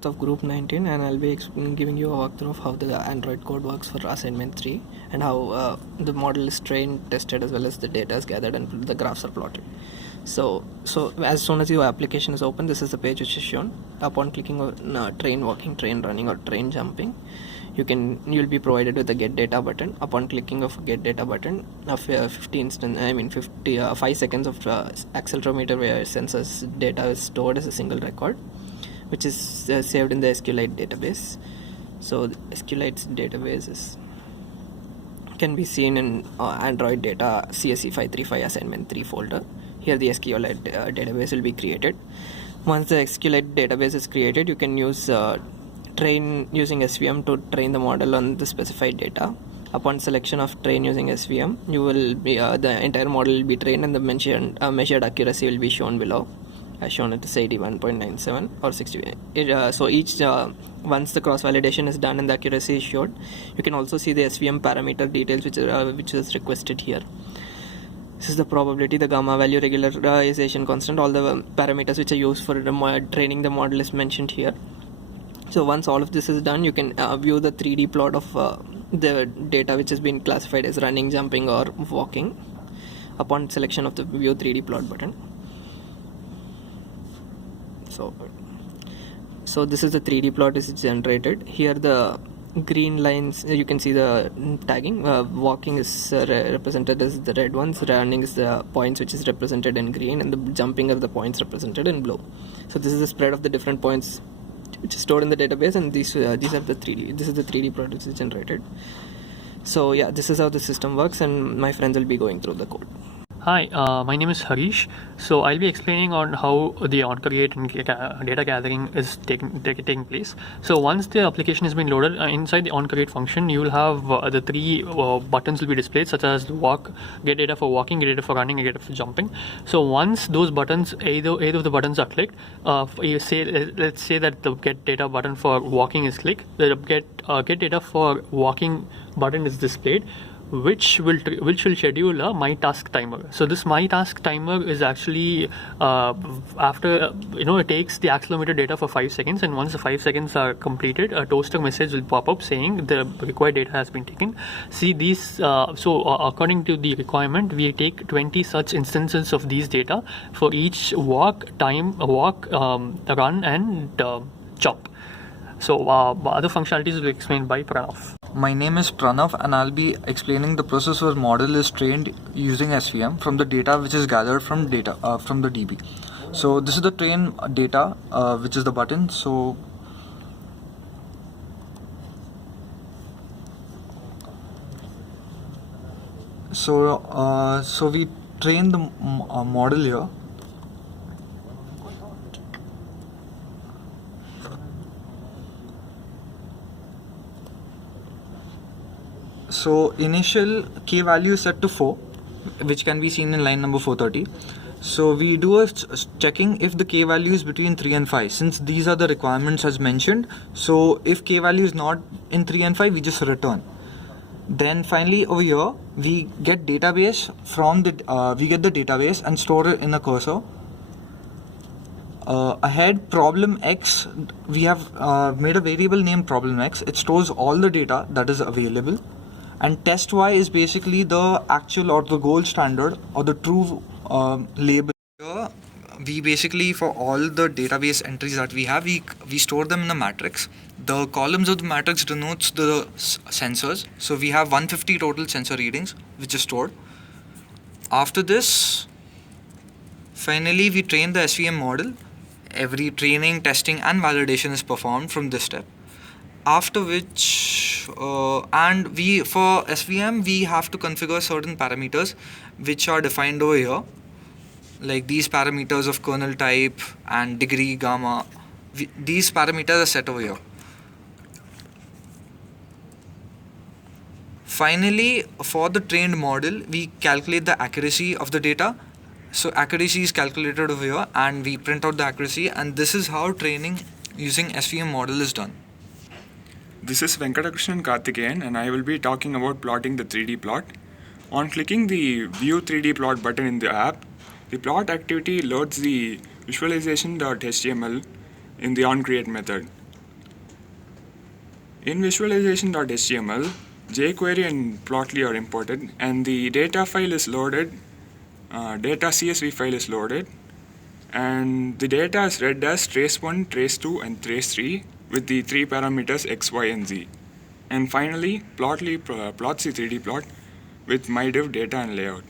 Of group 19, and I'll be giving you a walkthrough of how the Android code works for assignment 3 and how the model is trained, tested, as well as the data is gathered and the graphs are plotted. So as soon as your application is open, this is the page which is shown. Upon clicking on train walking, train running, or train jumping, you'll be provided with the get data button. Upon clicking of get data button, 5 seconds of accelerometer where sensors data is stored as a single record, which is saved in the SQLite database. So the SQLite database can be seen in Android data CSE 535 assignment 3 folder. Here the SQLite database will be created. Once the SQLite database is created, you can use train using SVM to train the model on the specified data. Upon selection of train using SVM, you will be the entire model will be trained, and the measured accuracy will be shown below. As shown, it is 81.97 or 60. So each once the cross validation is done and the accuracy is showed, you can also see the SVM parameter details which is requested here. This is the probability, the gamma value, regularization constant, all the parameters which are used for training the model is mentioned here. So once all of this is done, you can view the 3D plot of the data which has been classified as running, jumping, or walking upon selection of the view 3D plot button. So this is the 3D plot is generated. Here the green lines, you can see the tagging. Walking is represented as the red ones, running is the points which is represented in green, and the jumping are the points represented in blue. So this is the spread of the different points which is stored in the database, and these are the 3D. This is the 3D plot which is generated. So yeah, this is how the system works, and my friends will be going through the code. Hi, my name is Harish. So I'll be explaining on how the OnCreate and data gathering is taking place. So once the application has been loaded, inside the OnCreate function, you will have the three buttons will be displayed, such as the walk, get data for walking, get data for running, and get data for jumping. So once those buttons, either of the buttons are clicked, let's say that the get data button for walking is clicked, the get data for walking button is displayed, which will schedule a my task timer. So this my task timer is actually after it takes the accelerometer data for 5 seconds, and once the 5 seconds are completed, a toaster message will pop up saying the required data has been taken. See these. According to the requirement, we take 20 such instances of these data for each walk, run, and jump. So other functionalities will be explained by Pranav. My name is Pranav, and I'll be explaining the process where model is trained using SVM from the data which is gathered from the DB. So this is the train data, which is the button. So we train the model here. So initial k value is set to 4, which can be seen in line number 430. So we do a checking if the k value is between 3 and 5, since these are the requirements as mentioned. So if k value is not in 3 and 5, we just return. Then finally over here we get database from the we get the database and store it in a cursor. Ahead problem x, we have made a variable named problem x. It stores all the data that is available. And test y is basically the actual or the gold standard or the true label. Here, we basically, for all the database entries that we have, we store them in a matrix. The columns of the matrix denotes the sensors. So we have 150 total sensor readings which is stored. After this, finally we train the SVM model. Every training, testing, and validation is performed from this step. After which, for SVM, we have to configure certain parameters which are defined over here, like these parameters of kernel type and degree, gamma. These parameters are set over here. Finally, for the trained model, we calculate the accuracy of the data. So accuracy is calculated over here, and we print out the accuracy, and this is how training using SVM model is done. This is Venkatakrishnan Karthikeyan, and I will be talking about plotting the 3D plot. On clicking the View 3D Plot button in the app, the plot activity loads the visualization.html in the onCreate method. In visualization.html, jQuery and Plotly are imported, and the data file is loaded, data CSV file is loaded, and the data is read as trace1, trace2, and trace3 with the 3 parameters x, y, and z. And finally, Plotly plots the 3D plot with mydiv data and layout.